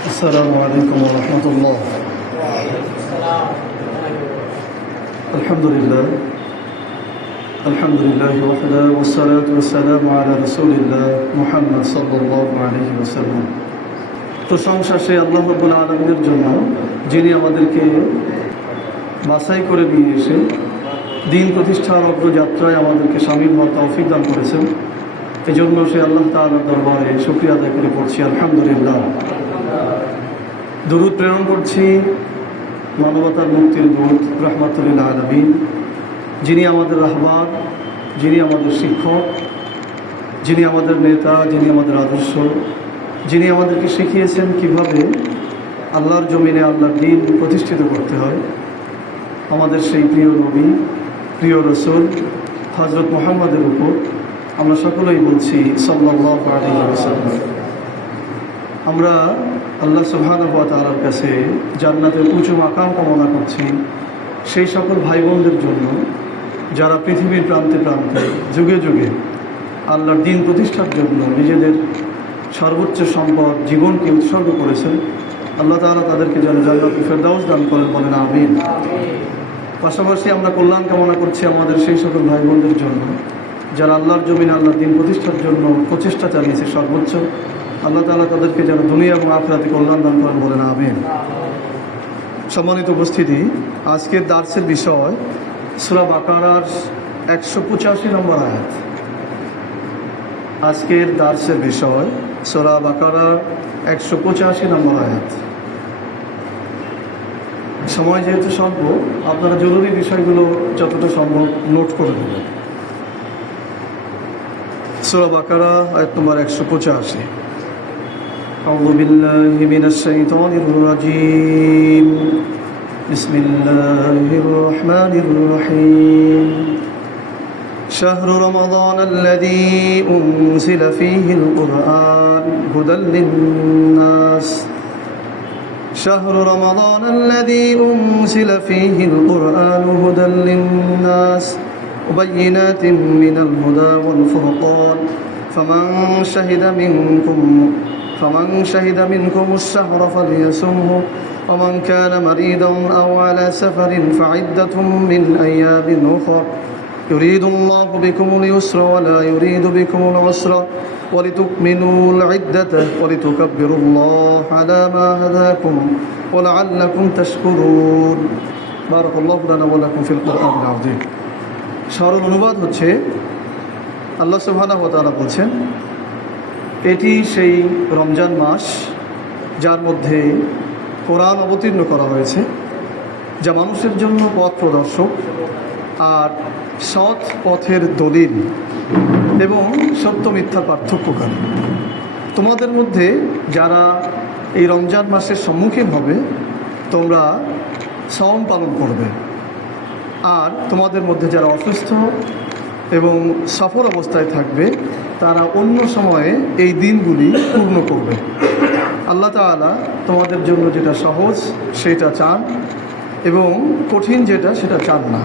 السلام عليكم ورحمة الله. الحمد لله وحده والصلاة والسلام على رسول الله محمد صلى الله عليه وسلم. প্রশংসা সেই আল্লাহ রাব্বুল আলামিনের জন্য যিনি আমাদেরকে বাছাই করে নিয়ে এসে দিন প্রতিষ্ঠার অগ্রযাত্রায় আমাদেরকে শামিল হওয়ার তৌফিক দান করেছেন। এই জন্য সেই আল্লাহ তাআলার দরবারে শুকরিয়া আদায় করে পড়ছি আলহামদুলিল্লাহ। দুরূদ প্রেরণ করছি মানবতার মুক্তির দূত রাহমাতুল লিল আলামিন, যিনি আমাদের রাহবার, যিনি আমাদের শিক্ষক, যিনি আমাদের নেতা, যিনি আমাদের আদর্শ, যিনি আমাদেরকে শিখিয়েছেন কিভাবে আল্লাহর জমিনে আল্লাহর দ্বীন প্রতিষ্ঠিত করতে হয়। আমাদের সেই প্রিয় নবী, প্রিয় রাসূল হযরত মুহাম্মদের উপর আমরা সকলেই বলছি সাল্লাল্লাহু আলাইহি ওয়াসাল্লাম। আমরা আল্লাহ সুবহানাহু ওয়া তাআলার কাছে জান্নাতের উঁচু মাকাম কামনা করছি সেই সকল ভাই বোনদের জন্য যারা পৃথিবীর প্রান্তে প্রান্তে যুগে যুগে আল্লাহর দ্বীন প্রতিষ্ঠার জন্য নিজেদের সর্বোচ্চ সম্পদ জীবনকে উৎসর্গ করেছেন। আল্লাহ তাআলা তাদেরকে যেন জান্নাতুল ফেরদাউস দান করেন, বলেন আমিন। পাশাপাশি আমরা কল্যাণ কামনা করছি আমাদের সেই সকল ভাই বোনদের জন্য যারা আল্লাহর জমিনে আল্লাহর দ্বীন প্রতিষ্ঠার জন্য প্রচেষ্টা চালিয়েছে সর্বোচ্চ। আল্লাহ তাআলা তাদেরকে যেন দুনিয়া এবং আখিরাতে কল্যাণ দান করেন, বলেন আমিন। সম্মানিত উপস্থিতি, আজকের দার্সের বিষয় সূরা বাকারার 185 নম্বর আয়াত। আজকের দার্সের বিষয় সূরা বাকারার 185 নম্বর আয়াত। সময় যেহেতু স্বল্প, আপনারা জরুরি বিষয়গুলো যতটা সম্ভব নোট করে দেবেন। সূরা বাকারা আয়াত নম্বর 185। أعوذ بالله من الشيطان الرجيم. بسم الله الرحمن الرحيم. شهر رمضان الذي أنزل فيه القرآن هدى للناس. شهر رمضان الذي أنزل فيه القرآن هدى للناس وبينات من الهدى والفرقان فمن شهد منكم الشهر فليصمه ومن كان مريضا أو على سفر فعدة من أيام أخر يريد الله بكم اليسر ولا يريد بكم العسر ولتكملوا العدة ولتكبروا الله على ما هداكم ولعلكم تشكرون. بارك الله لنا ولكم في القرآن العظيم. সরল অনুবাদ হচ্ছে, আল্লাহ সুবহানাহু ওয়া তাআলা বলছেন, এটি সেই রমজান মাস যার মধ্যে কোরআন অবতীর্ণ করা হয়েছে, যা মানুষের জন্য পথ প্রদর্শক আর সৎ পথের দলিল এবং সত্য মিথ্যা পার্থক্যকারী। তোমাদের মধ্যে যারা এই রমজান মাসের সম্মুখীন হবে তোমরা সাওম পালন করবে, আর তোমাদের মধ্যে যারা অসুস্থ এবং সফর অবস্থায় থাকবে তারা অন্য সময়ে এই দিনগুলি পূর্ণ করবে। আল্লাহ তাআলা তোমাদের জন্য যেটা সহজ সেটা চান এবং কঠিন যেটা সেটা চান না,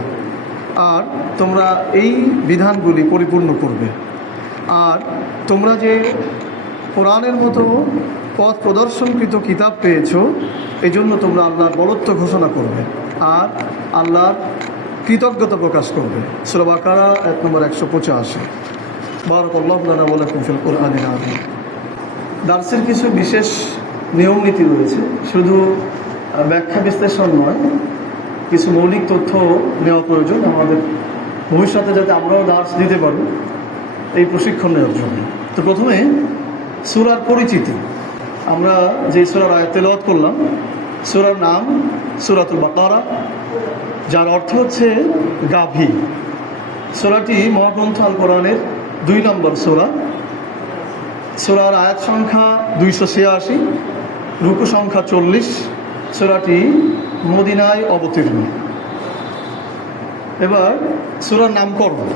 আর তোমরা এই বিধানগুলি পরিপূর্ণ করবে। আর তোমরা যে কোরআনের মতো পথ প্রদর্শনকৃত কিতাব পেয়েছো, এই জন্য তোমরা আল্লাহর বরত্ব ঘোষণা করবে আর আল্লাহর কৃতজ্ঞতা প্রকাশ করবে। সূরা বাকারা আয়াত নম্বর 185। বারাকাল্লাহু লানা ওয়া লাকুম ফিল কুরআনিল আযীম। দার্সের কিছু বিশেষ নিয়ম নীতি রয়েছে, শুধু ব্যাখ্যা বিশ্লেষণ নয়, কিছু মৌলিক তথ্য নেওয়া প্রয়োজন আমাদের ভবিষ্যতে, যাতে আমরাও দার্স দিতে পারি এই প্রশিক্ষণ নেওয়ার জন্য। তো প্রথমে সূরার পরিচিতি। আমরা যে সূরার আয়াত তেলাওয়াত করলাম, সূরার নাম সূরাতুল বাকারা, যার অর্থ হচ্ছে গাভী। সূরাটি মহাগ্রন্থ আল কোরআনের 2 নম্বর সূরা। সূরার আয়াত সংখ্যা 286, রুকু সংখ্যা 40। সূরাটি মদিনায় অবতীর্ণ। এবার সূরার নামকরণ।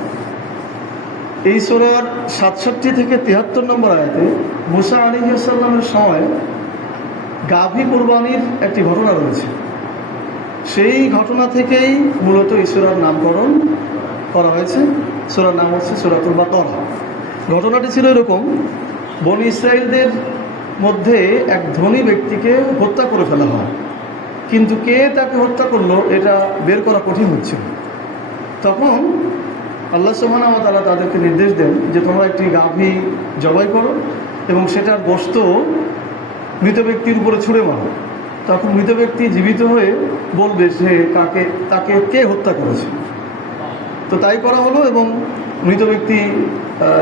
এই সূরার 67 থেকে 73 নম্বর আয়াতে মুসা আলাইহিস সালামের সময় গাভী কুরবানির একটি ঘটনা রয়েছে। সেই ঘটনা থেকেই মূলত এই সূরার নামকরণ করা হয়েছে। সূরার নাম হচ্ছে সূরাতুল বাকারা। ঘটনাটি ছিল এরকম, বনী ইসরাইলদের মধ্যে এক ধনী ব্যক্তিকে হত্যা করে ফেলা হয়, কিন্তু কে তাকে হত্যা করলো এটা বের করা কঠিন হচ্ছে। তখন আল্লাহ সুবহানাহু ওয়া তাআলা তাদেরকে নির্দেশ দেন যে তোমরা একটি গাভী জবাই করো এবং সেটার গোশত মৃত ব্যক্তির উপরে ছুঁড়ে মারো। তখন মৃত ব্যক্তি জীবিত হয়ে বলবে সে তাকে কে হত্যা করেছে। তো তাই করা হলো এবং মৃত ব্যক্তি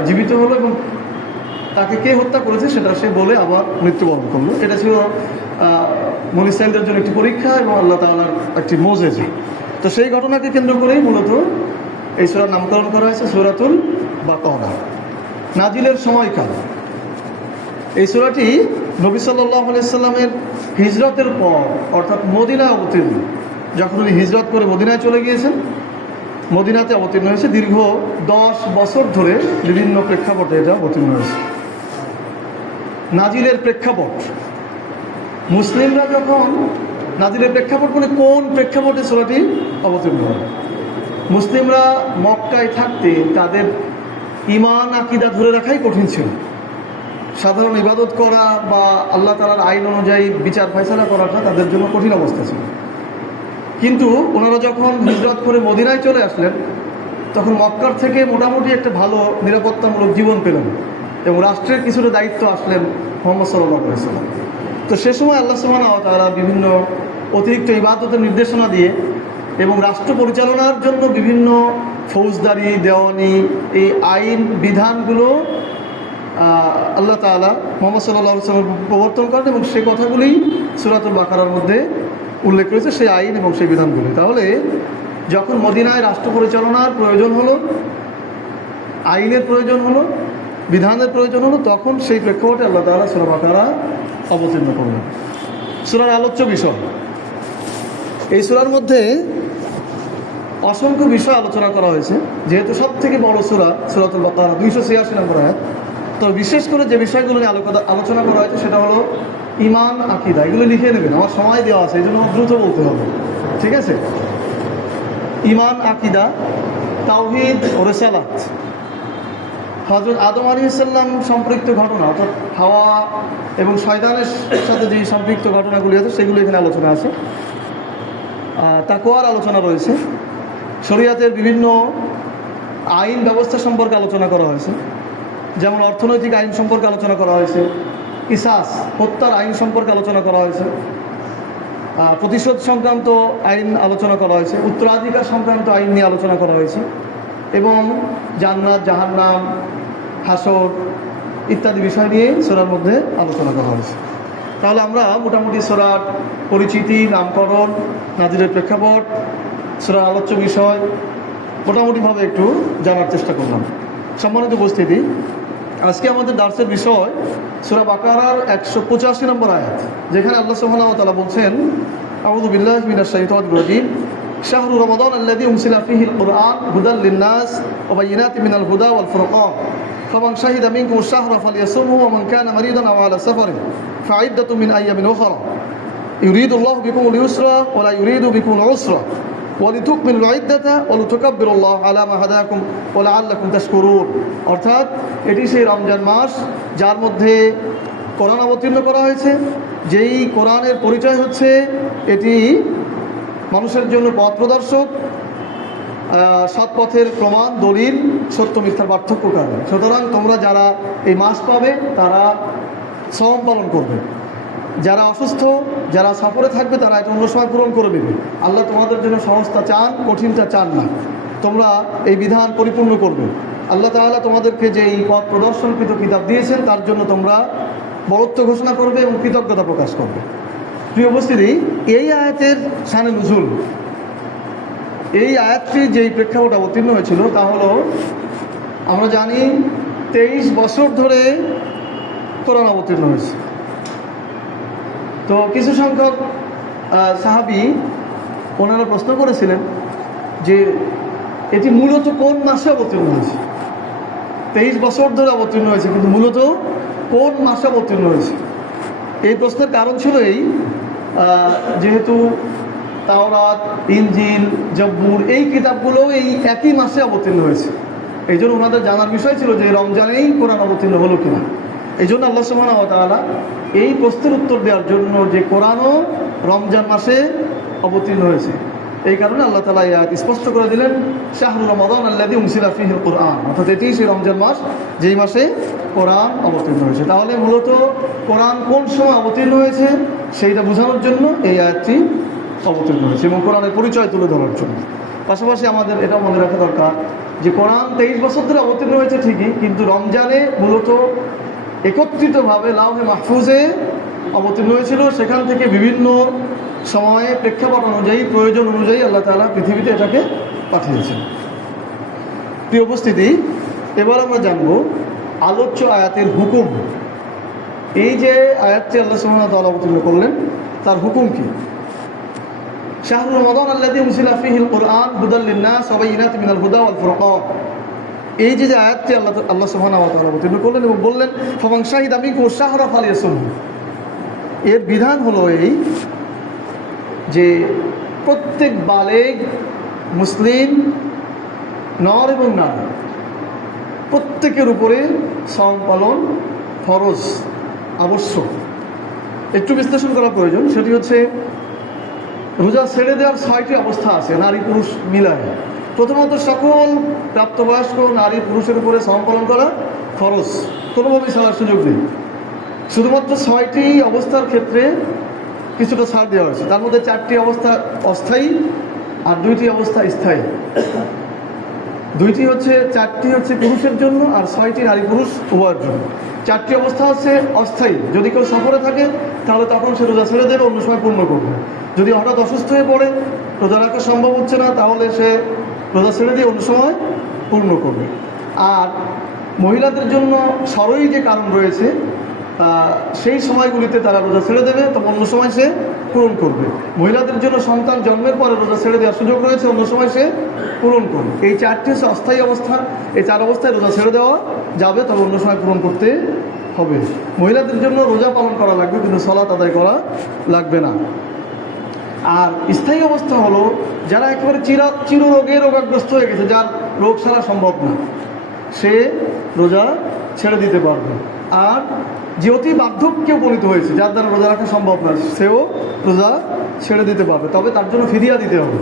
জীবিত হলো এবং তাকে কে হত্যা করেছে সেটা সে বলে আবার মৃত্যুবরণ করলো। এটা ছিল বনী ইসরাঈলদের জন্য একটি পরীক্ষা এবং আল্লাহ তাআলার একটি মুজিজা। তো সেই ঘটনাকে কেন্দ্র করেই মূলত এই সূরার নামকরণ করা হয়েছে সূরাতুল বাকারা। নাজিলের সময়কাল, এই সূরাটি নবী সাল্লাল্লাহু আলাইহি সাল্লামের হিজরতের পর অর্থাৎ মদিনায় অবতীর্ণ, যখন উনি হিজরত করে মদিনায় চলে গিয়েছেন, মদিনাতে অবতীর্ণ হয়েছে। দীর্ঘ 10 বছর ধরে বিভিন্ন প্রেক্ষাপটে এটা অবতীর্ণ হয়েছে। নাজিলের প্রেক্ষাপট, মুসলিমরা যখন নাজিলের প্রেক্ষাপট মানে কোন প্রেক্ষাপটে সূরাটি অবতীর্ণ হয়। মুসলিমরা মক্কায় থাকতে তাদের ঈমান আকীদা ধরে রাখাই কঠিন ছিল। সাধারণ ইবাদত করা বা আল্লাহ তাআলার আইন অনুযায়ী বিচার ফয়সালা করাটা তাদের জন্য কঠিন অবস্থা ছিল। কিন্তু ওনারা যখন হিজরত করে মদিনায় চলে আসলেন, তখন মক্কার থেকে মোটামুটি একটা ভালো নিরাপত্তামূলক জীবন পেলেন এবং রাষ্ট্রের কিছুটা দায়িত্ব আসলেন মুহাম্মদ সাল্লাল্লাহু আলাইহি ওয়াসাল্লাম। তো সে সময় আল্লাহ সুবহানাহু ওয়া তাআলা বিভিন্ন অতিরিক্ত ইবাদতের নির্দেশনা দিয়ে এবং রাষ্ট্র পরিচালনার জন্য বিভিন্ন ফৌজদারি, দেওয়ানি, এই আইন বিধানগুলো আল্লাহ তাআলা মুহাম্মদ সাল্লাল্লাহু আলাইহি ওয়াসাল্লাম প্রবর্তন করেন এবং সেই কথাগুলি সূরাতুল বাকারার মধ্যে উল্লেখ করেছে, সেই আইন এবং সেই বিধানগুলি। তাহলে যখন মদিনায় রাষ্ট্র পরিচালনার প্রয়োজন হলো, আইনের প্রয়োজন হলো, বিধানের প্রয়োজন হলো, তখন সেই প্রেক্ষাপটে আল্লাহ তাআলা সূরা বাকারা অবতীর্ণ করলেন। সূরার আলোচ্য বিষয়, এই সূরার মধ্যে অসংখ্য বিষয় আলোচনা করা হয়েছে। যেহেতু সব থেকে বড় সূরা সূরাতুল বাকারা, 286 নম্বর আয়াত, তো বিশেষ করে যে বিষয়গুলো নিয়ে আলোচনা করা হয়েছে সেটা হলো ঈমান আকীদা। এগুলো লিখে নেবেন, আমার সময় দেওয়া আছে, এই জন্য দ্রুত বলতে হবে, ঠিক আছে? ঈমান আকীদা, তাওহীদ ও রিসালাত, হযরত আদম আলাইহিস সালাম সম্পৃক্ত ঘটনা, অর্থাৎ হাওয়া এবং শয়তানের সাথে যে সম্পৃক্ত ঘটনাগুলি আছে সেগুলো এখানে আলোচনা আছে। তাকওয়ার আলোচনা রয়েছে, শরীয়তের বিভিন্ন আইন ব্যবস্থা সম্পর্কে আলোচনা করা হয়েছে, যেমন অর্থনৈতিক আইন সম্পর্কে আলোচনা করা হয়েছে, কিসাস হত্যার আইন সম্পর্কে আলোচনা করা হয়েছে, প্রতিশোধ সংক্রান্ত আইন আলোচনা করা হয়েছে, উত্তরাধিকার সংক্রান্ত আইন নিয়ে আলোচনা করা হয়েছে এবং জান্নাত, জাহান্নাম, হাসর ইত্যাদি বিষয় নিয়ে সূরার মধ্যে আলোচনা করা হয়েছে। তাহলে আমরা মোটামুটি সূরার পরিচিতি, নামকরণ, নাজিলের প্রেক্ষাপট, সূরার আলোচ্য বিষয় মোটামুটিভাবে একটু জানার চেষ্টা করলাম। সম্মানিত উপস্থিতি, আজকে আমাদের দার্সের বিষয় সূরা বাকারার 185 নম্বর আয়াত, যেখানে আল্লাহ সুবহানাহু ওয়া তাআলা বলছেন, আউযু বিল্লাহি মিনাশ শাইতানির রাজীম, শাহরু রমাদান আল্লাযী উনজিলা ফীহিল কুরআন হুদাল লিন-নাস ওয়া বায়িনাতিন মিনাল হুদা ওয়াল ফুরকান ফামান শাহিদা মিনকুমুশ শাহরা ফালইয়াসুমহু ওয়া মান কানা মারিদান আও আলা সাফারিন ফাইদ্দাতুম মিন আইয়ামিন উখরা ইউরিদুল্লাহু বিকুমুল ইউসরা ওয়া লা ইউরিদু বিকুমুল উসরা ওয়ালিতুকমিলুল ইদ্দাতা ওয়ালিতুকাব্বিরুল্লাহ আলা মা হাদাকুম ওয়া লাআল্লাকুম তাশকুরুন। অর্থাৎ এটি সেই রমজান মাস যার মধ্যে কোরআন অবতীর্ণ করা হয়েছে, যেই কোরআনের পরিচয় হচ্ছে এটি মানুষের জন্য পথ প্রদর্শক, সৎ পথের প্রমাণ, দলিল, সত্য মিথ্যার পার্থক্যকারী। সুতরাং তোমরা যারা এই মাস পাবে তারা সওম পালন করবে, যারা অসুস্থ, যারা সফরে থাকবে তারা এটা অন্য সময় পূরণ করে দেবে। আল্লাহ তোমাদের জন্য সহজটা চান, কঠিনটা চান না। তোমরা এই বিধান পরিপূর্ণ করবে। আল্লাহ তাআলা তোমাদেরকে যে এই পথ প্রদর্শনকৃত কিতাব দিয়েছেন তার জন্য তোমরা বরত্ব ঘোষণা করবে এবং কৃতজ্ঞতা প্রকাশ করবে। প্রিয় উপস্থিতি, এই আয়াতের শানে নুজুল, এই আয়াতটি যেই প্রেক্ষাপটে অবতীর্ণ হয়েছিল তা হলো, আমরা জানি 23 বছর ধরে কোরআন অবতীর্ণ হয়েছে। তো কিছু সংখ্যক সাহাবী ওনারা প্রশ্ন করেছিলেন যে এটি মূলত কোন মাসে অবতীর্ণ হয়েছে। 23 বছর ধরে অবতীর্ণ হয়েছে, কিন্তু মূলত কোন মাসে অবতীর্ণ হয়েছে। এই প্রশ্নের কারণ ছিল এই, যেহেতু তাওরাত, ইনজিল, জব্বুর এই কিতাবগুলো এই একই মাসে অবতীর্ণ হয়েছে, এই জন্য ওনাদের জানার বিষয় ছিল যে রমজানেই কোরআন অবতীর্ণ হলো কিনা। এই জন্য আল্লাহ সুবহানাহু ওয়া তাআলা এই প্রশ্নের উত্তর দেওয়ার জন্য যে কোরআনও রমজান মাসে অবতীর্ণ হয়েছে, এই কারণে আল্লাহ তাআলা এই আয়াত স্পষ্ট করে দিলেন শাহরু রমাদান আল্লাযী উনজিলা ফীহিল কুরআন, অর্থাৎ এটি সেই রমজান মাস যেই মাসে কোরআন অবতীর্ণ হয়েছে। তাহলে মূলত কোরআন কোন সময় অবতীর্ণ হয়েছে সেইটা বোঝানোর জন্য এই আয়াতটি অবতীর্ণ হয়েছে এবং কোরআনের পরিচয় তুলে ধরার জন্য। পাশাপাশি আমাদের এটা মনে রাখা দরকার যে কোরআন 23 বছর ধরে অবতীর্ণ হয়েছে ঠিকই, কিন্তু রমজানে মূলত একত্রিতভাবে লাওহে মাহফুজে অবতীর্ণ হয়েছিল। সেখান থেকে বিভিন্ন সময়ে প্রেক্ষাপট অনুযায়ী, প্রয়োজন অনুযায়ী আল্লাহ তাআলা পৃথিবীতে এটাকে পাঠিয়েছেন। প্রিয় উপস্থিতি, এবার আমরা জানব আলোচ্য আয়াতের হুকুম। এই যে আয়াতটি আল্লাহ সুবহানাহু ওয়া তাআলা অবতীর্ণ করলেন তার হুকুম কি? শাহরু রমাদান আল্লাযী উনজিলা ফীহিল কুরআন হুদাল লিন-নাস ওয়া বায়িনাতিন মিনাল হুদা ওয়াল ফুরকান, এই যে আয়াতটি আল্লাহ সুবহানাহু ওয়া তাআলা অবতীর্ণ করলেন এবং বললেন ফামান শাহিদা মিনকুমুশ শাহরা ফালিয়াসুমহু, এর বিধান হলো এই যে প্রত্যেক বালেগ মুসলিম নর এবং নারী প্রত্যেকের উপরে সওম পালন ফরজ, আবশ্যক। একটু বিশ্লেষণ করা প্রয়োজন, সেটি হচ্ছে রোজা ছেড়ে দেওয়ার 6টি অবস্থা আছে নারী পুরুষ মিলায়। প্রথমত সকল প্রাপ্তবয়স্ক নারী পুরুষের উপরে সওম পালন করা ফরজ, কোনোভাবেই ছাড়ার সুযোগ নেই। শুধুমাত্র 6টি অবস্থার ক্ষেত্রে কিছুটা ছাড় দেওয়া হয়েছে। তার মধ্যে 4টি অবস্থা অস্থায়ী আর 2টি অবস্থা স্থায়ী। 4টি হচ্ছে পুরুষের জন্য আর 6টি নারী পুরুষ উভয়ের জন্য। 4টি অবস্থা হচ্ছে অস্থায়ী, যদি কেউ সফরে থাকে তাহলে তখন সে রোজা ছেড়ে দেবে, অন্য সময় পূর্ণ করবে। যদি হঠাৎ অসুস্থ হয়ে পড়ে, রোজা রাখা সম্ভব হচ্ছে না, তাহলে সে রোজা ছেড়ে দিয়ে অন্য সময় পূর্ণ করবে। আর মহিলাদের জন্য সরই যে কারণ রয়েছে, সেই সময়গুলিতে তারা রোজা ছেড়ে দেবে, তো অন্য সময় সে পূরণ করবে। মহিলাদের জন্য সন্তান জন্মের পরে রোজা ছেড়ে দেওয়ার সুযোগ রয়েছে, অন্য সময় সে পূরণ করবে। এই 4টি হচ্ছে অস্থায়ী অবস্থা। এই 4 অবস্থায় রোজা ছেড়ে দেওয়া যাবে, তবে অন্য সময় পূরণ করতে হবে। মহিলাদের জন্য রোজা পালন করা লাগবে, কিন্তু সালাত আদায় করা লাগবে না। আর স্থায়ী অবস্থা হলো যারা একেবারে চিররোগে রোগাগ্রস্ত হয়ে গেছে, যার রোগ সারা সম্ভব না, সে রোজা ছেড়ে দিতে পারবে। আর যে অতি বার্ধক্যে উপনীত হয়েছে, যার দ্বারা রোজা রাখা সম্ভব না, সেও রোজা ছেড়ে দিতে পারবে, তবে তার জন্য ফিদিয়া দিতে হবে।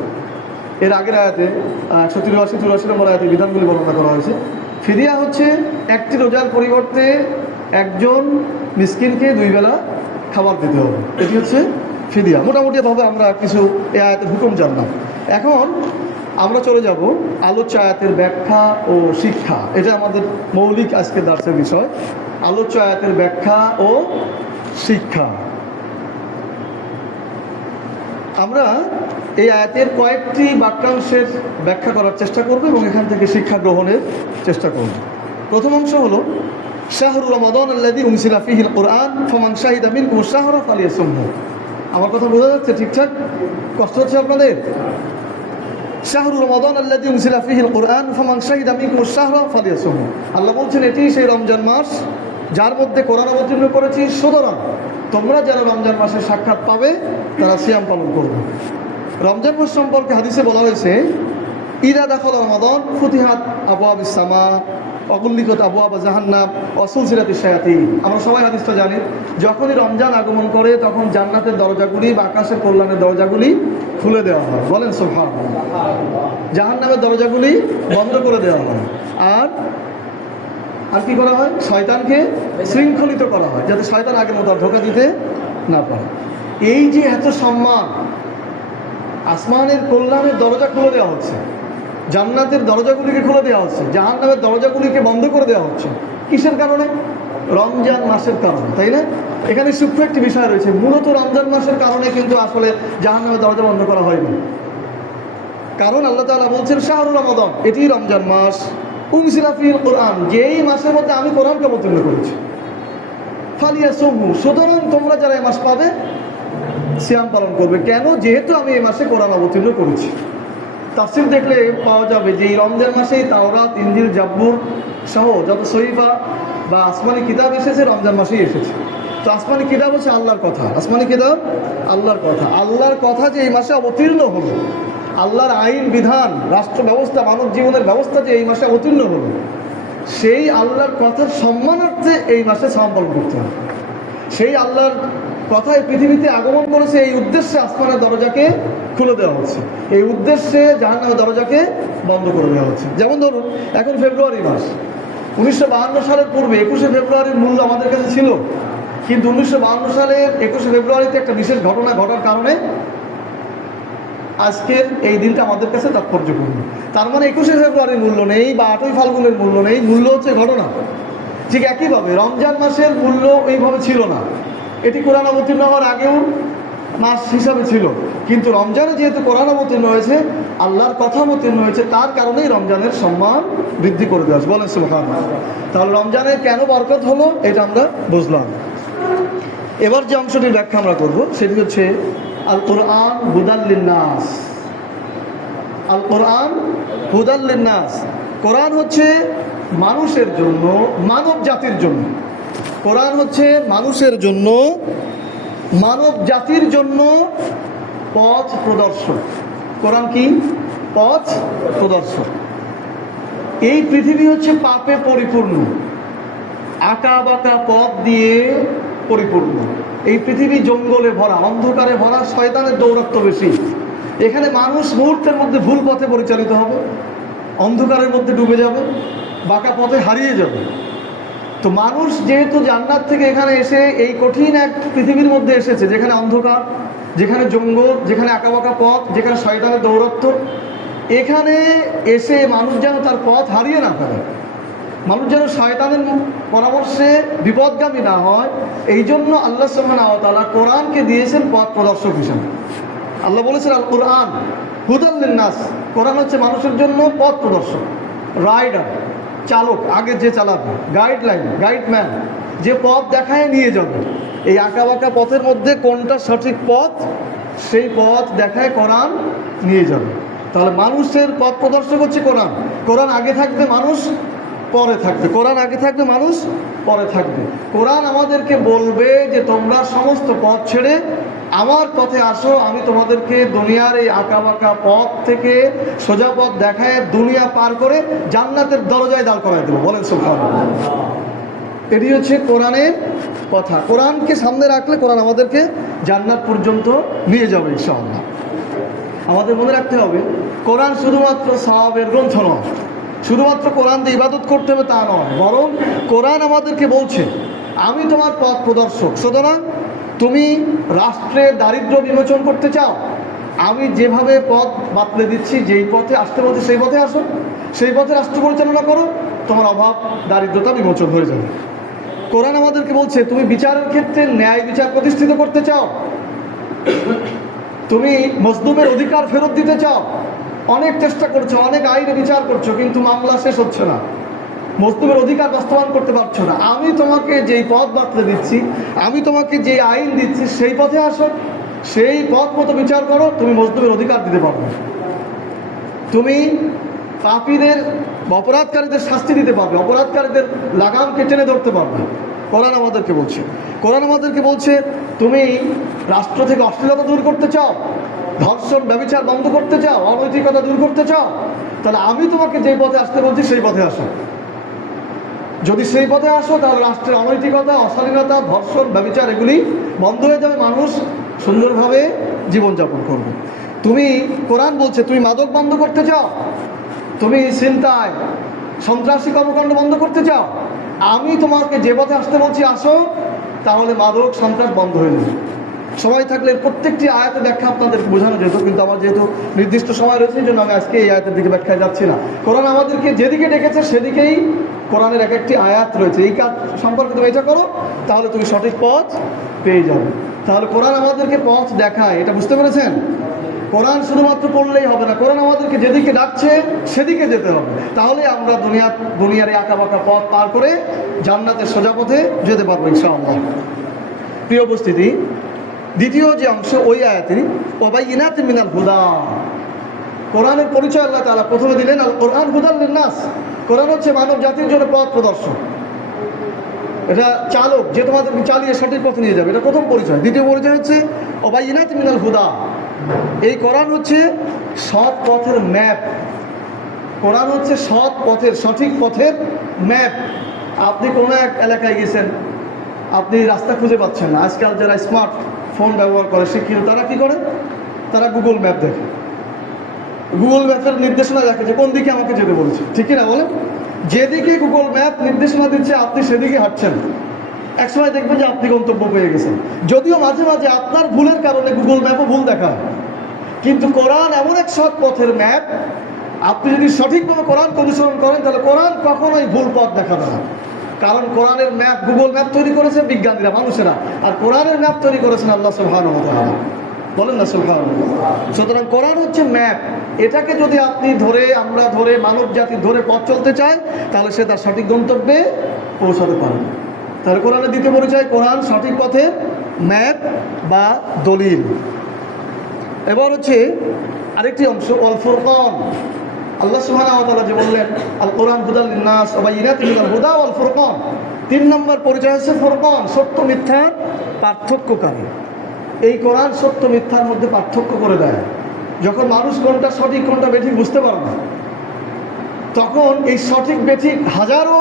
এর আগের আয়াতে 183-84 নম্বর আয়াতে বিধানগুলি বর্ণনা করা হয়েছে। ফিদিয়া হচ্ছে একটি রোজার পরিবর্তে একজন মিসকিনকে 2 বেলা খাবার দিতে হবে, এটি হচ্ছে ফিদিয়া। মোটামুটিভাবে আমরা কিছু এই আয়াতের হুকুম জানলাম। এখন আমরা চলে যাব আলোচ্য আয়াতের ব্যাখ্যা ও শিক্ষা। এটা আমাদের মৌলিক আজকের দার্সের বিষয়, আলোচ্য আয়াতের ব্যাখ্যা ও শিক্ষা। আমরা এই আয়াতের কয়েকটি বাক্যাংশের ব্যাখ্যা করার চেষ্টা করব এবং এখান থেকে শিক্ষা গ্রহণের চেষ্টা করব। প্রথম অংশ হলো শাহরু রমাদান আল্লাযী উনজিলা ফীহিল কুরআন ফামান শাহিদা মিনকুমুশ শাহরা ফালিয়াসুমহু। আমার কথা বোঝা যাচ্ছে ঠিকঠাক? কষ্ট হচ্ছে আপনাদের? শাহরু রমাদান আল্লাযী উনজিলা ফীহিল কুরআন ফামান শাহিদা মিনকুমুশ শাহরা ফালিয়াসুমহু। আল্লাহ বলছেন এটি সেই রমজান মাস যার মধ্যে কোরআন অবতীর্ণ করেছি, সুতরাং তোমরা যারা রমজান মাসে সাক্ষাৎ পাবে তারা সিয়াম পালন করবে। রমজান মাস সম্পর্কে হাদিসে বলা হয়েছে ইদা দাখালা রমাদান ফুতিহাত আবওয়াবুস সামা অগুল্লিকাত আবওয়াব জাহান্নাম ওয়া সুলসিলাতিশ শায়াতিন। আমরা সবাই হাদিসটা জানি, যখনই রমজান আগমন করে তখন জান্নাতের দরজাগুলি বা আকাশের কল্যাণের দরজাগুলি খুলে দেওয়া হয়, বলেন সুবহানাল্লাহ। জাহান্নামের দরজাগুলি বন্ধ করে দেওয়া হয়, আর কি করা হয়? শয়তানকে শৃঙ্খলিত করা হয়, যাতে শয়তান আগের মতো ধোঁকা দিতে না পারে। এই যে এত সম্মান, আসমানের কল্যাণের দরজা খুলে দেওয়া হচ্ছে, জান্নাতের দরজাগুলিকে খুলে দেওয়া হচ্ছে, জাহান্নামের দরজাগুলিকে বন্ধ করে দেওয়া হচ্ছে। কিসের কারণে? রমজান মাসের কারণে, তাই না? এখানে সূক্ষ্ম একটি বিষয় রয়েছে, মূলত রমজান মাসের কারণে কিন্তু আসলে জাহান্নামের দরজা বন্ধ করা হয়নি। কারণ আল্লাহ তাআলা বলছেন শাহরু রমাদান, এটি রমজান মাস, উনজিলা ফীহিল কুরআন, যেই মাসের মধ্যে আমি কোরআনকে অবতীর্ণ করেছি, ফালিয়াসুমহু, সুতরাং তোমরা যারা এই মাস পাবে সিয়াম পালন করবে। কেন? যেহেতু আমি এই মাসে কোরআন অবতীর্ণ করেছি। তাফসীর দেখলে পাওয়া যাবে যে এই রমজান মাসেই তাওরাত, ইনজিল, জাবুর সহ যত সহিফা বা আসমানি কিতাব এসেছে রমজান মাসেই এসেছে। তো আসমানি কিতাব হচ্ছে আল্লাহর কথা, আসমানি কিতাব আল্লাহর কথা, আল্লাহর কথা যে এই মাসে অবতীর্ণ হলো, আল্লাহর আইন বিধান, রাষ্ট্র ব্যবস্থা, মানব জীবনের ব্যবস্থা যে এই মাসে অবতীর্ণ হলো, সেই আল্লাহর কথার সম্মানার্থে এই মাসে সাওম পালন করতে হবে। সেই আল্লাহর কথায় পৃথিবীতে আগমন করেছে, এই উদ্দেশ্যে আসমানের দরজাকে খুলে দেওয়া হচ্ছে, এই উদ্দেশ্যে জাহান্নামের দরজাকে বন্ধ করে দেওয়া হচ্ছে। যেমন ধরুন এখন ফেব্রুয়ারি মাস, 1952 সালের পূর্বে 21শে ফেব্রুয়ারির মূল্য আমাদের কাছে ছিল, কিন্তু 1952 সালের 21শে ফেব্রুয়ারিতে একটা বিশেষ ঘটনা ঘটার কারণে আজকের এই দিনটা আমাদের কাছে তাৎপর্যপূর্ণ। তার মানে 21শে ফেব্রুয়ারির মূল্য নেই বা 8ই ফাল্গুনের মূল্য নেই, মূল্য হচ্ছে ঘটনা। ঠিক একইভাবে রমজান মাসের মূল্য এইভাবে ছিল না, এটি কোরআন অবতীর্ণ হওয়ার আগেও মাস হিসাবে ছিল, কিন্তু রমজানে যেহেতু কোরআন অবতীর্ণ হয়েছে, আল্লাহর কথা অবতীর্ণ হয়েছে, তার কারণেই রমজানের সম্মান বৃদ্ধি করে দেওয়া। বলেন সুবহানাল্লাহ। তাহলে রমজানে কেন বরকত হলো এটা আমরা বুঝলাম। এবার যে অংশটির ব্যাখ্যা আমরা করব সেটি হচ্ছে আল কোরআন হুদাল লিন্নাস। আল কোরআন হুদাল লিন্নাস, কোরআন হচ্ছে মানুষের জন্য, মানব জাতির জন্য। কোরআন হচ্ছে মানুষের জন্য, মানব জাতির জন্য পথ প্রদর্শক। কোরআন কি? পথ প্রদর্শক। এই পৃথিবী হচ্ছে পাপে পরিপূর্ণ, আঁকা বাঁকা পথ দিয়ে পরিপূর্ণ। এই পৃথিবী জঙ্গলে ভরা, অন্ধকারে ভরা, শয়তানের দৌরাত্ম্য বেশি। এখানে মানুষ মুহূর্তের মধ্যে ভুল পথে পরিচালিত হবে, অন্ধকারের মধ্যে ডুবে যাবে, বাঁকা পথে হারিয়ে যাবে। তো মানুষ যেহেতু জান্নাত থেকে এখানে এসে এই কঠিন এক পৃথিবীর মধ্যে এসেছে, যেখানে অন্ধকার, যেখানে জঙ্গল, যেখানে আঁকাবাঁকা পথ, যেখানে শয়তানের দৌরাত্ম্য, এখানে এসে মানুষ যেন তার পথ হারিয়ে না ফেলে, মানুষ যেন শয়তানের পরামর্শে বিপদগামী না হয়, এই জন্য আল্লাহ সুবহানাহু ওয়া তাআলা কোরআনকে দিয়েছেন পথ প্রদর্শক হিসেবে। আল্লাহ বলেছেন আল কোরআন হুদাল লিন্নাস, কোরআন হচ্ছে মানুষের জন্য পথ প্রদর্শক, রাইডার, চালক, আগে যে চালাবে, গাইডলাইন, গাইডম্যান, যে পথ দেখায় নিয়ে যাবে। এই আঁকাবাঁকা পথের মধ্যে কোনটা সঠিক পথ, সেই পথ দেখায় কোরআন নিয়ে যাবে। তাহলে মানুষের পথ প্রদর্শক হচ্ছে কোরআন। কোরআন আগে থাকবে, মানুষ পরে থাকবে। কোরআন আগে থাকবে, মানুষ পরে থাকবে। কোরআন আমাদেরকে বলবে যে তোমরা সমস্ত পথ ছেড়ে আমার পথে আসো, আমি তোমাদেরকে দুনিয়ার এই আঁকাবাঁকা পথ থেকে সোজা পথ দেখায় দুনিয়া পার করে জান্নাতের দরজায় দাঁড় করায় দেবো। বলেন সুবহানাল্লাহ। এটি হচ্ছে কোরআনের কথা। কোরআনকে সামনে রাখলে কোরআন আমাদেরকে জান্নাত পর্যন্ত নিয়ে যাবে ইনশাআল্লাহ। আমাদের মনে রাখতে হবে, কোরআন শুধুমাত্র সওয়াবের গ্রন্থ নয়, শুধুমাত্র কোরআন দিয়ে ইবাদত করতে হবে তা নয়, বরং কোরআন আমাদেরকে বলছে আমি তোমার পথ প্রদর্শক। সুতরাং তুমি রাষ্ট্রের দারিদ্র্য বিমোচন করতে চাও, আমি যেভাবে পথ বাতলে দিচ্ছি, যেই পথে আসতে বলছি সেই পথে আসো, সেই পথে রাষ্ট্র পরিচালনা করো, তোমার অভাব দারিদ্রতা বিমোচন হয়ে যাবে। কোরআন আমাদেরকে বলছে তুমি বিচারের ক্ষেত্রে ন্যায় বিচার প্রতিষ্ঠিত করতে চাও, তুমি মজলুমের অধিকার ফেরত দিতে চাও, অনেক চেষ্টা করছো, অনেক আইনে বিচার করছো, কিন্তু মামলা শেষ হচ্ছে না, মজলুমের অধিকার বাস্তবায়ন করতে পারছো না। আমি তোমাকে যেই পথ বাতলে দিচ্ছি, আমি তোমাকে যে আইন দিচ্ছি, সেই পথে আসো, সেই পথ মতো বিচার করো, তুমি মজলুমের অধিকার দিতে পারবে, তুমি পাপীদের অপরাধকারীদের শাস্তি দিতে পারবে, অপরাধকারীদের লাগামকে টেনে ধরতে পারবে। কোরআন আমাদেরকে বলছে, কোরআন আমাদেরকে বলছে তুমি রাষ্ট্র থেকে অশ্লীলতা দূর করতে চাও, ধর্ষণ ব্যভিচার বন্ধ করতে চাও, অনৈতিকতা দূর করতে চাও, তাহলে আমি তোমাকে যেই পথে আসতে বলছি সেই পথে আসো। যদি সেই পথে আসো তাহলে রাষ্ট্রের অনৈতিকতা, অশালীনতা, ধর্ষণ, ব্যভিচার এগুলি বন্ধ হয়ে যাবে, মানুষ সুন্দরভাবে জীবনযাপন করবে। তুমি, কোরআন বলছে তুমি মাদক বন্ধ করতে চাও, তুমি ছিনতাই সন্ত্রাসী কর্মকাণ্ড বন্ধ করতে চাও, আমি তোমাকে যে পথে আসতে বলছি আসো, তাহলে মাদক সন্ত্রাস বন্ধ হয়ে যাবে। সময় থাকলে প্রত্যেকটি আয়াতের ব্যাখ্যা আপনাদের বোঝানো যেত, কিন্তু আমার যেহেতু নির্দিষ্ট সময় রয়েছে এই জন্য আমি আজকে এই আয়াতের দিকে ব্যাখ্যায় যাচ্ছি না। কোরআন আমাদেরকে যেদিকে ডেকেছে সেদিকেই কোরআনের এক একটি আয়াত রয়েছে, এই কাজ সম্পর্কে তুমি এটা করো, তাহলে তুমি সঠিক পথ পেয়ে যাবে। তাহলে কোরআন আমাদেরকে পথ দেখায়, এটা বুঝতে পেরেছেন? কোরআন শুধুমাত্র পড়লেই হবে না, কোরআন আমাদেরকে যেদিকে ডাকছে সেদিকে যেতে হবে, তাহলে আমরা দুনিয়ার এই আঁকাবাঁকা পথ পার করে জান্নাতের সোজা পথে যেতে পারবো ইনশাআল্লাহ। প্রিয় উপস্থিতি, দ্বিতীয় যে অংশ ওই আয়াতেরই, ওয়াবাইয়িনাতিন মিনাল হুদা, কোরআনের পরিচয় আল্লাহ তাআলা প্রথমে দিলেন আল কোরআন হুদাল লিন্নাস। কোরআন হচ্ছে মানব জাতির জন্য পথ প্রদর্শক, এটা চালক, যে তোমাদেরকে চালিয়ে সঠিক পথে নিয়ে যাবে, এটা প্রথম পরিচয়। দ্বিতীয় পরিচয় হচ্ছে ওয়াবাইয়িনাতিন মিনাল হুদা, এই কোরআন হচ্ছে সৎ পথের ম্যাপ। কোরআন হচ্ছে সৎ পথের, সঠিক পথের ম্যাপ। আপনি কোনো এক এলাকায় গেছেন, আপনি রাস্তা খুঁজে পাচ্ছেন না। আজকাল যারা স্মার্ট ফোন ব্যবহার করে শিক্ষিত, তারা কি করে? তারা গুগল ম্যাপ দেখে, গুগল ম্যাপের নির্দেশনা দেখে যে কোন দিকে আমাকে যেতে বলেছে, ঠিক না বলেন? যেদিকে গুগল ম্যাপ নির্দেশনা দিচ্ছে আপনি সেদিকে হাঁটছেন, একসময় দেখবেন যে আপনি গন্তব্য পেয়ে গেছেন। যদিও মাঝে মাঝে আপনার ভুলের কারণে গুগল ম্যাপও ভুল দেখায়, কিন্তু কোরআন এমন এক সৎ পথের ম্যাপ, আপনি যদি সঠিকভাবে কোরআনকে অনুসরণ করেন তাহলে কোরআন কখনোই ভুল পথ দেখাবে না। কারণ কোরআনের ম্যাপ, গুগল ম্যাপ তৈরি করেছে বিজ্ঞানীরা, মানুষেরা, আর কোরআনের ম্যাপ তৈরি করেছেন আল্লাহ সুবহানাহু ওয়া তাআলা। বলেন না সুবহানাল্লাহ। সুতরাং কোরআন হচ্ছে ম্যাপ। এটাকে যদি আপনি ধরে, আমরা ধরে, মানব জাতি ধরে পথ চলতে চায়, তাহলে সে তার সঠিক গন্তব্যে পৌঁছাতে পারে। তাহলে কোরআনের দ্বিতীয় পরিচয়, কোরআন সঠিক পথের ম্যাপ বা দলিল। এবার হচ্ছে আরেকটি অংশ, আল ফুরকান। আল্লাহ সুবহানাহু ওয়া তাআলা যে বললেন আল কোরআন হুদাল লিন্নাস ওয়া বাইয়িনাতিন মিনাল হুদা ওয়াল ফুরকান, 3 নম্বর পরিচয় হচ্ছে ফুরকান, সত্য মিথ্যার পার্থক্যকারী। এই কোরআন সত্য মিথ্যার মধ্যে পার্থক্য করে দেয়। যখন মানুষ কোনটা সঠিক কোনটা বেঠিক বুঝতে পারে না, তখন এই সঠিক বেঠিক হাজারো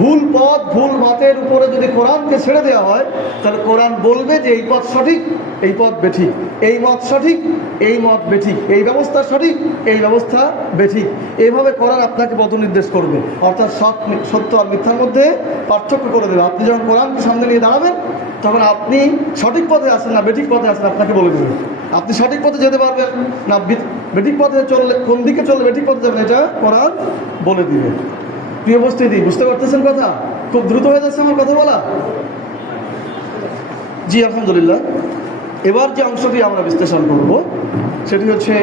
ভুল পথ, ভুল মতের উপরে যদি কোরআনকে ছেড়ে দেওয়া হয়, তাহলে কোরআন বলবে যে এই পথ সঠিক, এই পথ বেঠিক, এই মত সঠিক, এই মত বেঠিক, এই ব্যবস্থা সঠিক, এই ব্যবস্থা বেঠিক। এইভাবে কোরআন আপনাকে পথ নির্দেশ করবে, অর্থাৎ সত্য আর মিথ্যার মধ্যে পার্থক্য করে দেবে। আপনি যখন কোরআনকে সামনে নিয়ে দাঁড়াবেন, তখন আপনি সঠিক পথে আছেন না বেঠিক পথে আছেন আপনাকে বলে দেবেন। আপনি সঠিক পথে যেতে পারবেন না বেঠিক পথে চললে, কোন দিকে চললে বেঠিক পথে যাবেন, এটা কোরআন বলে দিবে। প্রিয় উপস্থিতি, বুঝতে পারতেছেন কথা? খুব দ্রুত হয়ে যাচ্ছে আমার কথা বলা? জি আলহামদুলিল্লাহ। এবার যে অংশটি আমরা বিশ্লেষণ করব সেটি হচ্ছে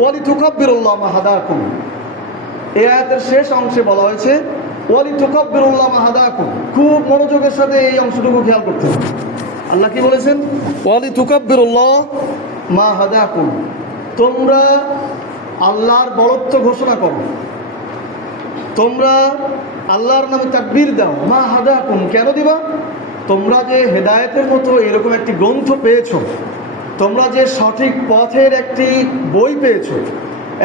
ওয়ালি তুকাব্বিরুল্লাহ মা হাদাকুম। এই আয়াতের শেষ অংশে বলা হয়েছে ওয়ালি তুকাব্বিরুল্লাহ মা হাদাকুম। খুব মনোযোগের সাথে এই অংশটুকু খেয়াল করতে হবে। আল্লাহ কি বলেছেন? ওয়ালি তুকাব্বিরুল্লাহ মা হাদাকুম, তোমরা আল্লাহর বড়ত্ব ঘোষণা করো, তোমরা আল্লাহর নামে তাকবীর দাও। মা হাদাকুম, কেন দিবা? তোমরা যে হেদায়েতের মতো এরকম একটি গ্রন্থ পেয়েছো, তোমরা যে সঠিক পথের একটি বই পেয়েছো,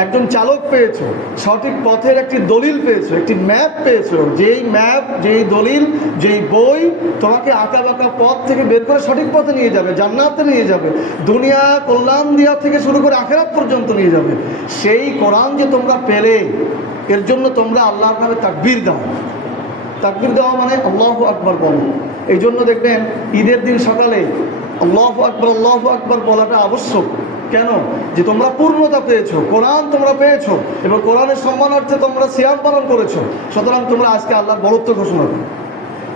একজন চালক পেয়েছো, সঠিক পথের একটি দলিল পেয়েছো, একটি ম্যাপ পেয়েছো, যেই ম্যাপ, যেই দলিল, যেই বই তোমাকে আঁকা বাঁকা পথ থেকে বের করে সঠিক পথে নিয়ে যাবে, জান্নাতে নিয়ে যাবে, দুনিয়া কল্যাণ দেওয়া থেকে শুরু করে আখিরাত পর্যন্ত নিয়ে যাবে, সেই কোরআন যে তোমরা পেলে, এর জন্য তোমরা আল্লাহর নামে তাকবীর দাও। তাকবীর দেওয়া মানে আল্লাহু আকবার বলো। এই জন্য দেখবেন ঈদের দিন সকালে আল্লাহু আকবার বলাটা আবশ্যক। কেন? যে তোমরা পূর্ণতা পেয়েছো, কোরআন তোমরা পেয়েছো এবং কোরআনের সম্মানার্থে তোমরা সিয়াম পালন করেছো, সুতরাং তোমরা আজকে আল্লাহর বড়ত্ব ঘোষণা করো।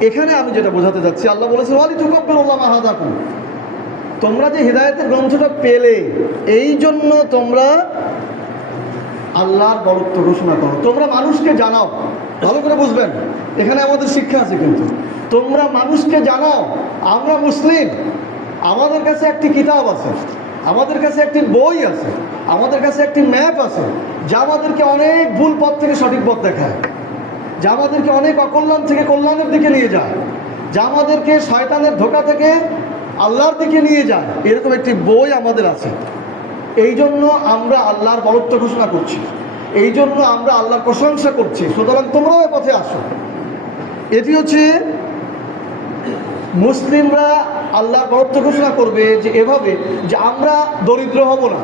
এখানে আমি যেটা বোঝাতে যাচ্ছি, আল্লাহ বলেছেন ওয়ালি তুকাব্বিরুল্লাহ মা হাদাকুম, তোমরা যে হিদায়াতের গ্রন্থটা পেলে, এই জন্য তোমরা আল্লাহর বড়ত্ব ঘোষণা করো, তোমরা মানুষকে জানাও। ভালো করে বুঝবেন, এখানে আমাদের শিক্ষা আছে কিন্তু। তোমরা মানুষকে জানাও আমরা মুসলিম, আমাদের কাছে একটি কিতাব আছে, আমাদের কাছে একটি বই আছে, আমাদের কাছে একটি ম্যাপ আছে, যা আমাদেরকে অনেক ভুল পথ থেকে সঠিক পথ দেখায়, যা আমাদেরকে অনেক অকল্যাণ থেকে কল্যাণের দিকে নিয়ে যায়, যা আমাদেরকে শয়তানের ধোঁকা থেকে আল্লাহর দিকে নিয়ে যায়। এরকম একটি বই আমাদের আছে। এই জন্য আমরা আল্লাহর বড়ত্ব ঘোষণা করছি, এই জন্য আমরা আল্লাহর প্রশংসা করছি, সুতরাং তোমরাও এ পথে আসো। এটি হচ্ছে মুসলিমরা আল্লাহর বড়ত্ব ঘোষণা করবে যে এভাবে যে আমরা দরিদ্র হব না,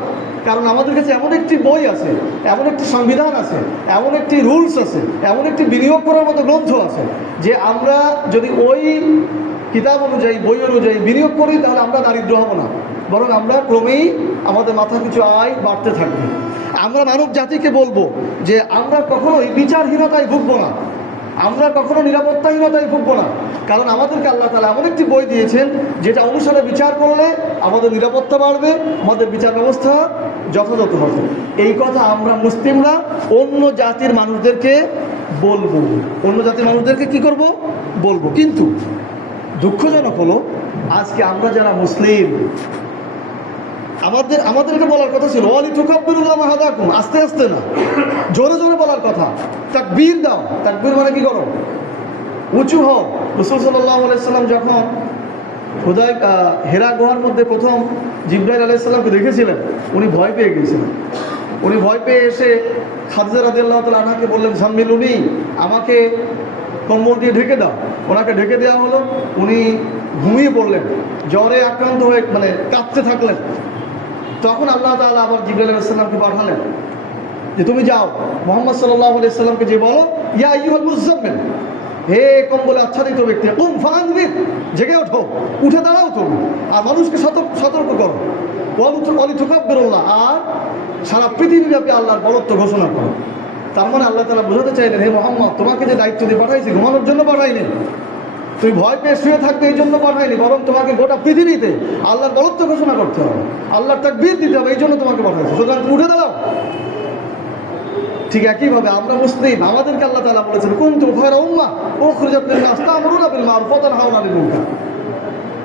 কারণ আমাদের কাছে এমন একটি বই আছে, এমন একটি সংবিধান আছে, এমন একটি রুলস আছে, এমন একটি বিনিয়োগ করার মতো গ্রন্থ আছে, যে আমরা যদি ওই কিতাব অনুযায়ী, বই অনুযায়ী বিনিয়োগ করি, তাহলে আমরা দারিদ্র হব না, বরং আমরা ক্রমেই আমাদের মাথা কিছু আয় বাড়তে থাকবে। আমরা মানব জাতিকে বলবো যে আমরা কখনোই বিচারহীনতায় ভুগবো না, আমরা কখনো নিরাপত্তাহীনতায় ভুগবো না, কারণ আমাদেরকে আল্লাহ তাআলা এমন একটি বই দিয়েছেন যেটা অনুসারে বিচার করলে আমাদের নিরাপত্তা বাড়বে, আমাদের বিচার ব্যবস্থা যথাযথ হবে। এই কথা আমরা মুসলিমরা অন্য জাতির মানুষদেরকে বলবো, অন্য জাতির মানুষদেরকে কি করব? বলবো। কিন্তু দুঃখজনক হলো আজকে আমরা যারা মুসলিম, আমাদেরকে বলার কথা ছিল ওয়ালি তুকাব্বিরুল্লাহ মা হাদাকুম, আস্তে আস্তে না, জোরে জোরে বলার কথা। তাকবীর দাও, তাকবীর মানে কি করো? উঁচু হও। রাসূল সাল্লাল্লাহু আলাইহি সাল্লাম যখন হেরা গুহার মধ্যে প্রথম জিবরাইল আলাইহিস সালামকে দেখেছিলেন, উনি ভয় পেয়ে গিয়েছিলেন। উনি ভয় পেয়ে এসে খাদিজা রাদিয়াল্লাহু তাআলা আনহাকে বললেন, জাম্মিলুনি, আমাকে কম্বল দিয়ে ঢেকে দাও। ওনাকে ঢেকে দেওয়া হলো। উনি ঘুমিয়ে পড়লেন, জ্বরে আক্রান্ত হয়ে কাঁপতে থাকলেন। তখন আল্লাহ তাআলা আবার জিবরাইল আলাইহিস সালামকে পাঠালেন যে তুমি যাও, মুহাম্মদ সাল্লাল্লাহু আলাইহি সাল্লামকে যে বলো, ইয়া আইয়ুহাল মুযাম্মিল, হে কম্বলে আচ্ছাদিত ব্যক্তি, কুম ফাআনজির, জেগে ওঠো, উঠে দাঁড়াও তুমি, আর মানুষকে সতর্ক করো, ওয়ালিতুকাব্বিরুল্লাহ, আর সারা পৃথিবীব্যাপী আল্লাহর বরত্ব ঘোষণা করো। তার মানে আল্লাহ তাআলা বোঝাতে চাইলেন, হে মুহাম্মদ, তোমাকে যে দায়িত্ব দিয়ে পাঠাইছি ঘুমানোর জন্য পাঠাইনি, তুমি ভয় পেয়ে শুয়ে থাকবে এই জন্য পাঠাইনি, বরং তোমাকে গোটা পৃথিবীতে আল্লাহর বরত্ব ঘোষণা করতে হবে, আল্লাহর তাকবীর দিতে হবে, এই জন্য তোমাকে পাঠাইছি, সুতরাং তুমি উঠে দাঁড়াও। ঠিক একইভাবে আমরা মুসলিম, আমাদেরকে আল্লাহ তাআলা বলেছেন, কুনতুম খায়রা উম্মাহ উখরিজাত লিন-নাস তা'মুরুনা বিল মা'রুফ ওয়া তানহাউনা আনিল মুনকার।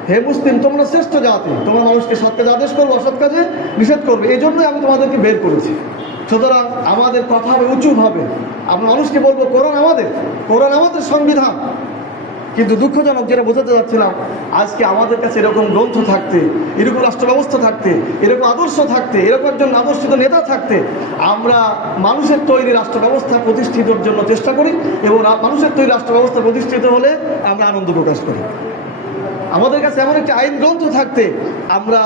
হে মুসলিম, তোমরা শ্রেষ্ঠ জাতি, তোমরা মানুষকে সৎ কাজে আদেশ করবে, অসৎ কাজে নিষেধ করবে, এই জন্যই আমি তোমাদেরকে বের করেছি। সুতরাং আমাদের কথা হবে উঁচুভাবে, আমরা মানুষকে বলবো কোরআন আমাদের সংবিধান। কিন্তু দুঃখজনক, যেটা বোঝাতে যাচ্ছিলাম, আজকে আমাদের কাছে এরকম গ্রন্থ থাকতে, এরকম রাষ্ট্র ব্যবস্থা থাকতে, এরকম আদর্শ থাকতে, এরকম একজন আদর্শিত নেতা থাকতে, আমরা মানুষের তৈরি রাষ্ট্র ব্যবস্থা প্রতিষ্ঠিতর জন্য চেষ্টা করি, এবং মানুষের তৈরি রাষ্ট্র ব্যবস্থা প্রতিষ্ঠিত হলে আমরা আনন্দ প্রকাশ করি। আমাদের কাছে এমন একটি আইন গ্রন্থ থাকতে আমরা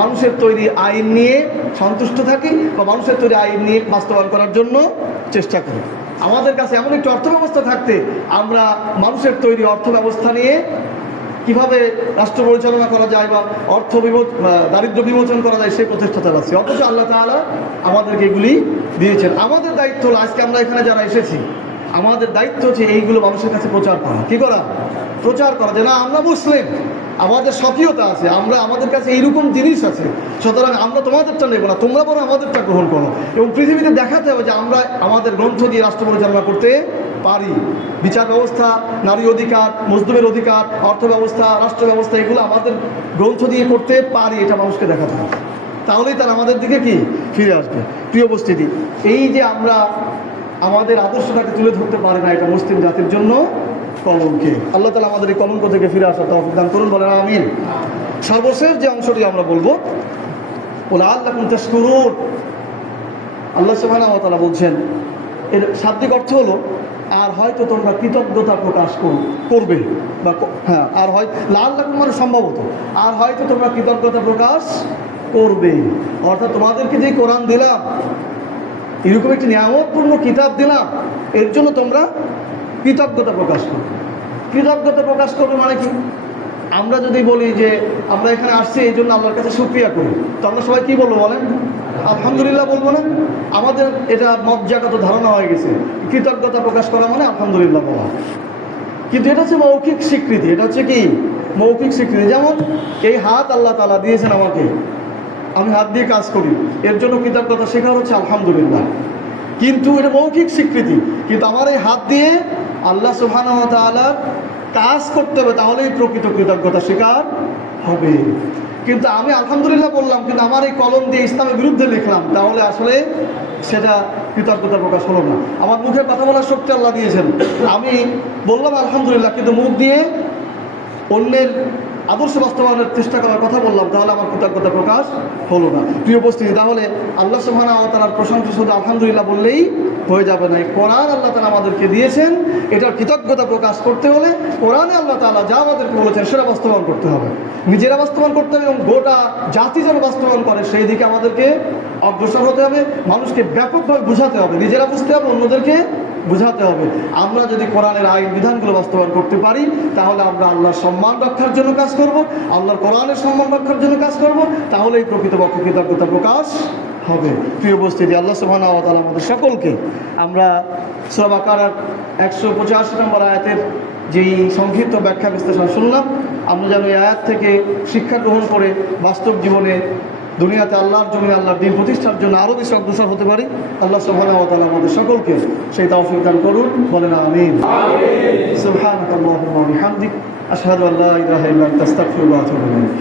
মানুষের তৈরি আইন নিয়ে সন্তুষ্ট থাকি, বা মানুষের তৈরি আইন নিয়ে বাস্তবায়ন করার জন্য চেষ্টা করি। আমাদের কাছে এমন একটি অর্থ ব্যবস্থা থাকতে আমরা মানুষের তৈরি অর্থ ব্যবস্থা নিয়ে কিভাবে রাষ্ট্র পরিচালনা করা যায় বা দারিদ্র্য বিমোচন করা যায় সেই প্রচেষ্টা চালাচ্ছি। অথচ আল্লাহ তাআলা আমাদেরকে এগুলি দিয়েছেন। আমাদের দায়িত্ব হলো, আজকে আমরা এখানে যারা এসেছি, আমাদের দায়িত্ব হচ্ছে এইগুলো মানুষের কাছে প্রচার করা। কি করা? প্রচার করা, যে না, আমরা মুসলিম, আমাদের স্বকীয়তা আছে, আমাদের কাছে এইরকম জিনিস আছে, সুতরাং আমরা তোমাদেরটা নেব না, তোমরা বরং আমাদেরটা গ্রহণ করো। এবং পৃথিবীতে দেখাতে হবে যে আমরা আমাদের গ্রন্থ দিয়ে রাষ্ট্র পরিচালনা করতে পারি। বিচার ব্যবস্থা, নারী অধিকার, মজদুমের অধিকার, অর্থ ব্যবস্থা, রাষ্ট্র ব্যবস্থা, এগুলো আমাদের গ্রন্থ দিয়ে করতে পারি, এটা মানুষকে দেখাতে হবে। তাহলেই তারা আমাদের দিকে কি ফিরে আসবে। প্রিয় উপস্থিতি, এই যে আমরা আমাদের আদর্শটাকে তুলে ধরতে পারি না, এটা মুসলিম জাতির জন্য কলঙ্কে। আল্লাহ তাআলা আমাদের এই কলঙ্ক থেকে ফিরে আসার তৌফিক দান করুন, বলেন আমিন। সর্বশেষ যে অংশটি আমরা বলবো, লাআল্লাকুম তাশকুরুন, আল্লাহ সুবহানাহু ওয়া তাআলা বলছেন, এর শাব্দিক অর্থ হলো, আর হয়তো তোমরা কৃতজ্ঞতা প্রকাশ করবে, বা হ্যাঁ, আর হয় লাআল্লাকুম মানে সম্ভবত, আর হয়তো তোমরা কৃতজ্ঞতা প্রকাশ করবে। অর্থাৎ তোমাদেরকে যে কোরআন দিলাম, এরকম একটি নিয়ামতপূর্ণ কিতাব দিলাম, এর জন্য তোমরা কৃতজ্ঞতা প্রকাশ করবে। কৃতজ্ঞতা প্রকাশ করবে মানে কি? আমরা যদি বলি যে আমরা এখানে আসছি এই জন্য আল্লাহর কাছে শুকরিয়া করি, তো আমরা সবাই কী বলবো বলেন? আলহামদুলিল্লাহ বলবো না? আমাদের এটা মজ্জাগত ধারণা হয়ে গেছে, কৃতজ্ঞতা প্রকাশ করা মানে আলহামদুলিল্লাহ বলা। কিন্তু এটা হচ্ছে মৌখিক স্বীকৃতি। এটা হচ্ছে কি? মৌখিক স্বীকৃতি। যেমন এই হাত আল্লাহ তাআলা দিয়েছেন আমাকে, আমি হাত দিয়ে কাজ করি, এর জন্য কৃতজ্ঞতা শেখার হচ্ছে আলহামদুলিল্লাহ। কিন্তু এটা মৌখিক স্বীকৃতি, কিন্তু আমার এই হাত দিয়ে আল্লাহ সুবহানাহু ওয়া তাআলার কাজ করতে হবে, তাহলেই প্রকৃত কৃতজ্ঞতা স্বীকার হবে। কিন্তু আমি আলহামদুলিল্লাহ বললাম, কিন্তু আমার এই কলম দিয়ে ইসলামের বিরুদ্ধে লিখলাম, তাহলে আসলে সেটা কৃতজ্ঞতা প্রকাশ হলো না। আমার মুখে কথা বলার শক্তি আল্লাহ দিয়েছেন, আমি বললাম আলহামদুলিল্লাহ, কিন্তু মুখ দিয়ে অন্যের আদর্শ বাস্তবায়নের চেষ্টা করার কথা বললাম, তাহলে আমার কৃতজ্ঞতা প্রকাশ হলো না। প্রিয় উপস্থিতি, তাহলে আল্লাহ সুবহানাহু ওয়া তাআলার প্রশংসা শুধু আলহামদুলিল্লাহ বললেই হয়ে যাবে না। কোরআন আল্লাহ তাআলা আমাদেরকে দিয়েছেন, এটার কৃতজ্ঞতা প্রকাশ করতে হলে কোরআনে আল্লাহ তাআলা যা আমাদেরকে বলেছেন সেটা বাস্তবায়ন করতে হবে, নিজেরা বাস্তবায়ন করতে হবে, এবং গোটা জাতি যেন বাস্তবায়ন করে সেই দিকে আমাদেরকে অগ্রসর হতে হবে। মানুষকে ব্যাপকভাবে বুঝাতে হবে, নিজেরা বুঝতে হবে, অন্যদেরকে বুঝাতে হবে। আমরা যদি কোরআনের আইন বিধানগুলো বাস্তবায়ন করতে পারি, তাহলে আমরা আল্লাহর সম্মান রক্ষার জন্য কাজ করব, আল্লাহর কোরআনের সম্মান রক্ষার জন্য কাজ করব, তাহলেই প্রকৃতপক্ষে কৃতজ্ঞতা প্রকাশ হবে। প্রিয় উপস্থিতি, আল্লাহ সুবহানাহু ওয়া তাআলা আমাদের সকলকে, আমরা সূরা বাকারার 185 নম্বর আয়াতের যেই সংক্ষিপ্ত ব্যাখ্যা বিশ্লেষণ শুনলাম, আমরা যেন এই আয়াত থেকে শিক্ষা গ্রহণ করে বাস্তব জীবনে দুনিয়াতে আল্লাহর জমিনে আল্লাহর দ্বীন প্রতিষ্ঠার জন্য আরও বেশি অগ্রসর হতে পারি। আল্লাহ সুবহানাহু ওয়া তাআলা আমাদের সকলকে সেই তৌফিক দান করুন, বলেন আমিন। সুবহানাকাল্লাহুম্মা ওয়া বিহামদিক, আশহাদু আল্লা ইলাহা ইল্লা আনতা, আস্তাগফিরুকা ওয়া আতুবু ইলাইক।